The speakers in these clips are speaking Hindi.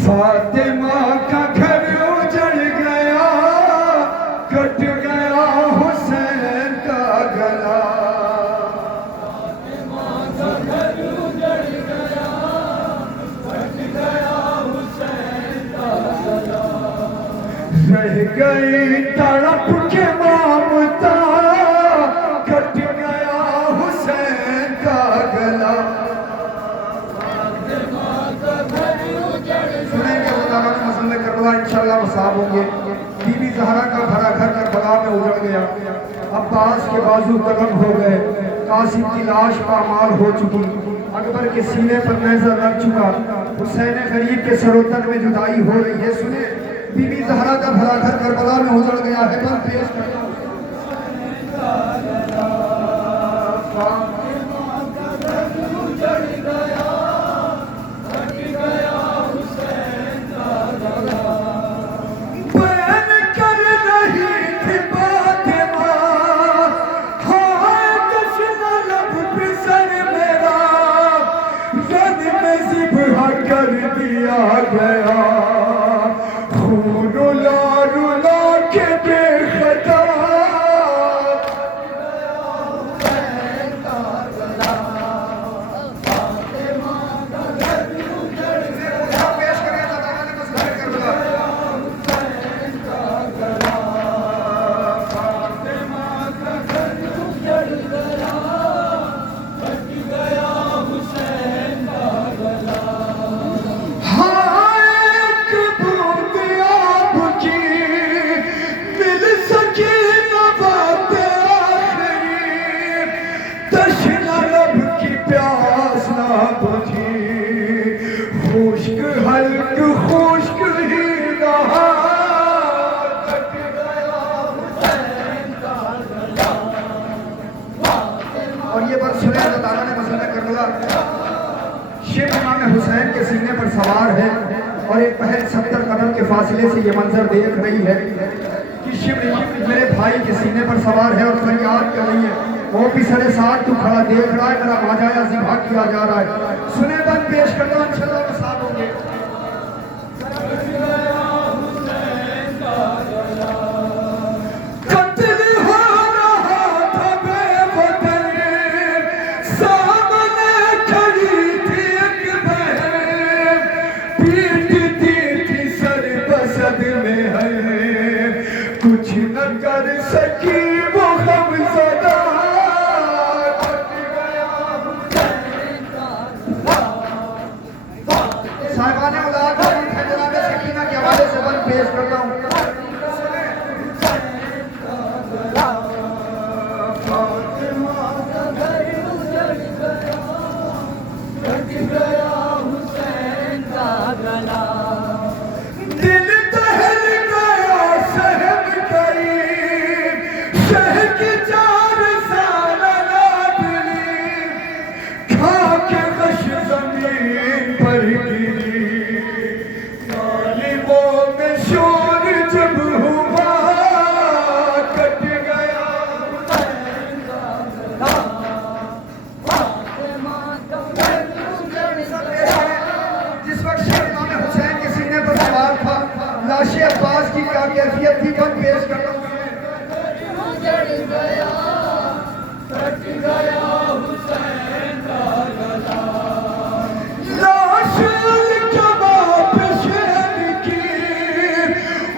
फातिमा का घर उजड़ गया, कट गया हुसैन का गला। फातिमा का घर उजड़ गया, कट गया हुसैन का गला। रह गई तड़प के ममता, कट गया हुसैन का गला। करबला इंशाअल्लाह वसाब होंगे। बीबी ज़हरा का भरा घर करबला में उजड़ गया। अब्बास के बाजू कलम हो गए, कासिम की लाश पामाल हो चुकी, अकबर के सीने पर नजर रख चुका, हुसैन गरीब के सरोतर में जुदाई हो रही है। सुने, बीबी ज़हरा का भरा घर करबला में उजड़ गया है। पर पेश करता हूं कर दिया गया, खून रुला रुला के बेखता। खुश्क हल्क खुश्क ही रहा, कट गया हुसैन का गला। और ये बात सुने, अल्लाह ताला ने मसला करबला शेर इमाम हुसैन के सीने पर सवार है और एक पहल 70 कदम के फासले से ये मंजर देख रही है कि शिव मेरे भाई के सीने पर सवार है और फरियाद कर रही है। वो भी साढ़े 7 तू खड़ा देख रहा है, मेरा माजाया ज़िबा किया जा रहा है। सुने, बंद पेश करता हूं, इंशाअल्लाह वसाब होंगे। कत्ल हो रहा था बेवतन, सामने खड़ी थी एक बहन, पीटती थी सर बसद में है, कुछ न कर सकी वो गमज़दा। साहिबान औलाद जनाब सकीना के हवाले से बंद पेश करता हूँ। दिल दहल गया, सहम गई शह की 4 साल लाडली, खा के गश जमीन पर गिरी, तालिबों में शोर जब हुआ, कट गया हुसैन का गला। जिस वक्त शेर इमाम हुसैन के सीने पर सवार था, लाशे अब्बास की क्या कैफियत थी, बंद पेश करता हूं। लाश अल-कबाब शेर की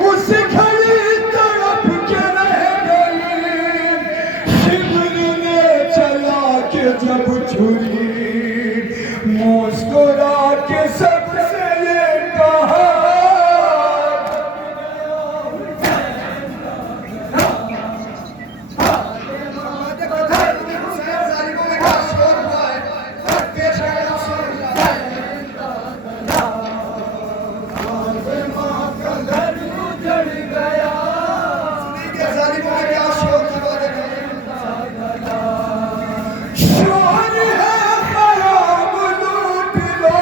उस घड़ी तड़प के रह गई, शिब्र ने चला के जब छुरी, मुस्कुरा के सबसे ये कहा, शोर है खराब लूट लो,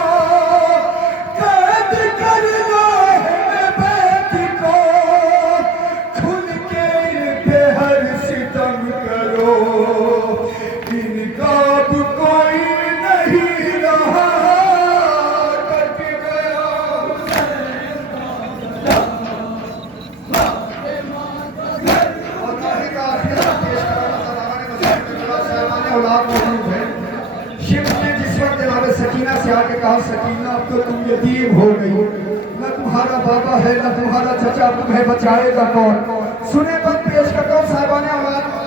सकीना से आके कहा, सकीना अब तो तुम यतीम हो गई, न तुम्हारा बाबा है न तुम्हारा चचा, तुम्हें बचाएगा कौन। सुने बंद पेश करता हूँ साहिबान आवाज।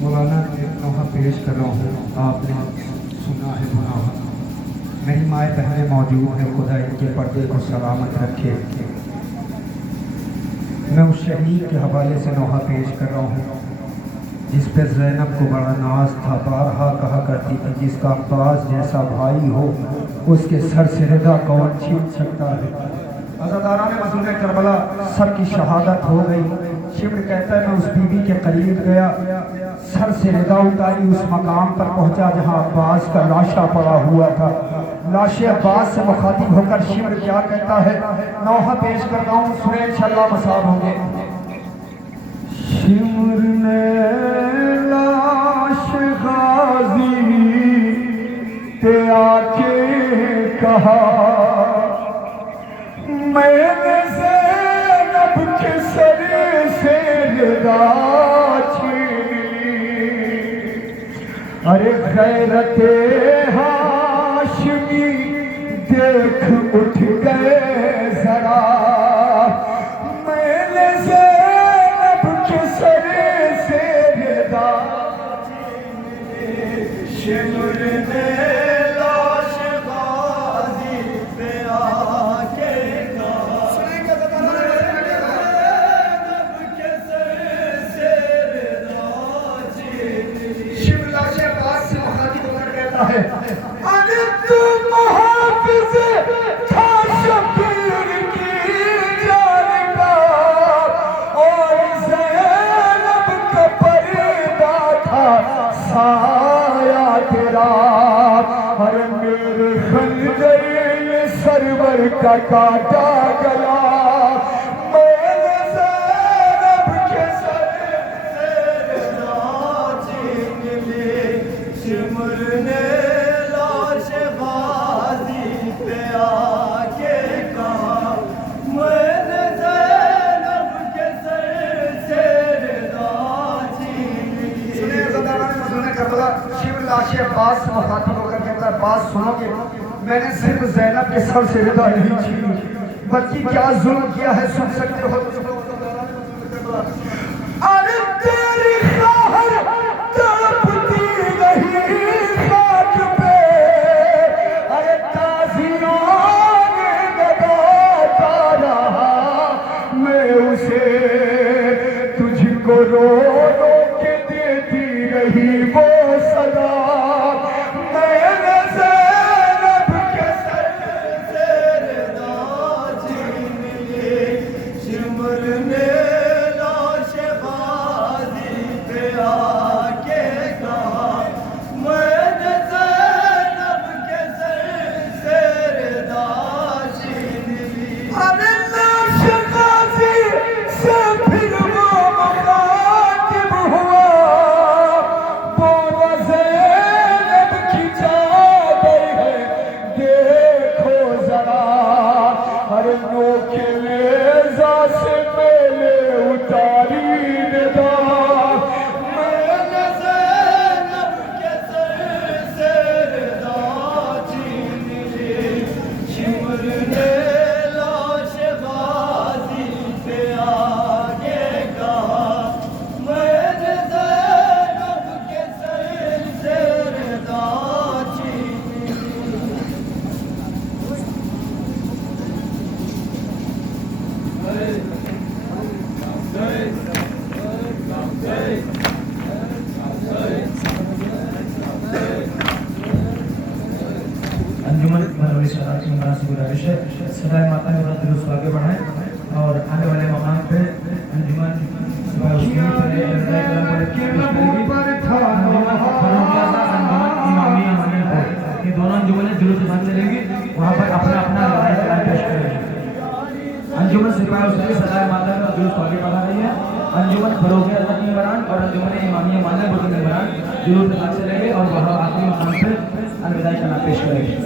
मौलाना एक नौहा पेश कर रहा हूँ, आपने सुना है गुनाह। मेरी माएँ बहनें मौजूद हैं, खुदा इनके पर्दे को सलामत रखे। मैं उस शहीद के हवाले से नौहा पेश कर रहा हूँ जिस पे ज़ैनब को बड़ा नाज था। बारहा कहा करती थी, जिसका अब्बास जैसा भाई हो उसके सर से रिदा कौन छीन सकता है। अज़ादारान मज़लूम करबला सब की शहादत हो गई। शिब्र कहता है, मैं उस बीवी के करीब गया, सर से रिदा उतारी, उस मकाम पर पहुंचा जहां अब्बास का लाशा पड़ा हुआ था। लाशे अब्बास से मुखातिब होकर शिब्र क्या कहता है, नौहा पेश करता हूँ, सुने इंशाअल्लाह मसाब होंगे। शिब्र ने लाश गाजी पे आके कहा, मैंने ज़ैनब के सर से रिदा छीन ली। अरे गैरते हाशमी देख उठ गए जरा, मैंने ज़ैनब के सर से रिदा छीन ली। शिब्र ने लाश गाजी पे आके है, अरे तू मुहाफिज़ था शबीर की जान का, और ज़ैनब का पर्दा था साया तेरा। अरे मेरे खंजर ये सरवर का काटा गला, मैंने ज़ैनब के सर से रिदा छीन ली। शिब्र ने लाश गाजी पे आके कहा, मैंने ज़ैनब के सर से रिदा छीन ली। सुनिए ज़दारान मज़लूम करबला, शिब्र लाश अब्बास से मुखातिब होकर कहता है, बात सुनोगे, मैंने सिर्फ ज़ैनब के सर से रिदा नहीं छीनी, बल्कि क्या जुल्म किया है सुन सकते हो। अरे तेरी ख़ाहर तड़पती रही खाक पे, अरे ताज़ियान लगाता रहा मैं उसे, तुझको रो रो के देती रही वो सदा। मैंने ज़ैनब के सर से रिदा छीन ली। शिब्र ने लाश गाजी पे आके कहा, मैंने ज़ैनब के सर से रिदा छीन ली। अरे लाश गाजी से फिर सदाए माता का दुरुस्त आगे बढ़ाएं और आने वाले मकाम पे अंजुमन ये दोनों अंजुमन जुलूस बंद चलेंगी, वहाँ पर अपना अपना पेश करेंगे। अंजुमन सिपाही उसके सदाए माता का जुलूस आगे बढ़ा रही है। अंजुमन फरोगे अल्लाह की निगरान और अंजुमन इमामिया माले बुर्द निगरान जुलूस बंद चलेंगे और वहाँ आखिरी मकाम पे अलविदाई का पेश करेंगे।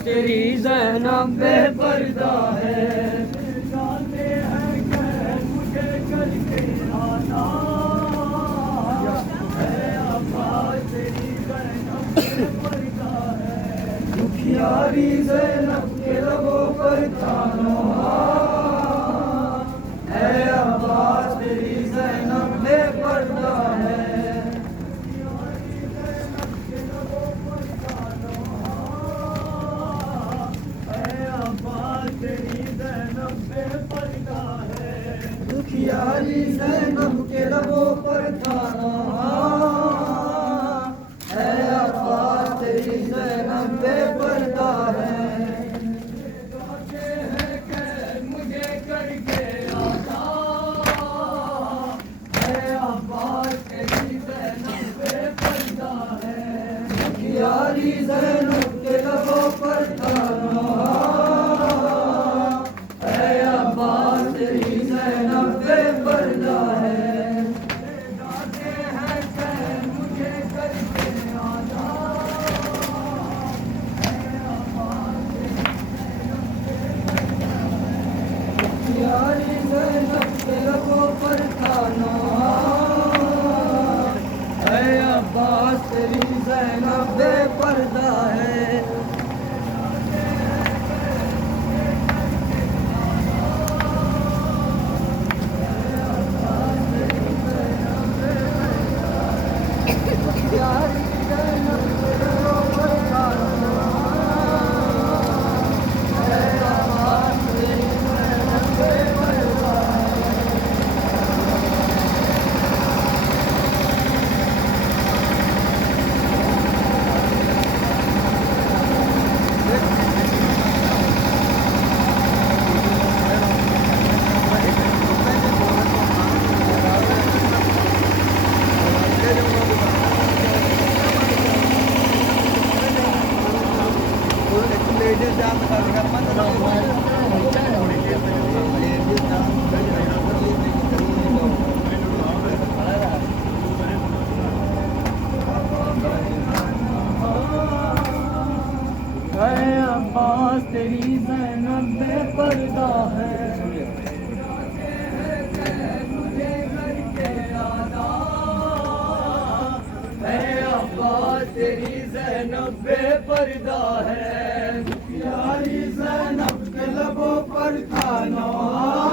तेरी ज़ैनब बेपर्दा है, जाते हैं कैद मुझे करके आना है। अब्बास तेरी ज़ैनब बेपर्दा है, दुखियारी ज़ैनब के लबों पर तानो है। अब्बास तेरी ज़ैनब बेपर्दा है, दुखियारी ज़ैनब के लबों पर थाना है। अब्बास तेरी ज़ैनब बेपर्दा है, जाते हैं कैद मुझे करके आना है। अब्बास तेरी ज़ैनब बेपर्दा है, दुखियारी ज़ैनब के लबों पर थाना है। अब्बास तेरी ज़ैनब बेपर्दा है, जाते हैं कैद मुझे करके आना है। अब्बास दुखियारी ज़ैनब के लबों पर थाना है। अब्बास तेरी ज़ैनब बेपर्दा है, अब्बास तेरी ज़ैनब बेपर्दा है। अब्बास तेरी ज़ैनब बेपर्दा है। यारी ज़ैनब के लबों पर था नौहा,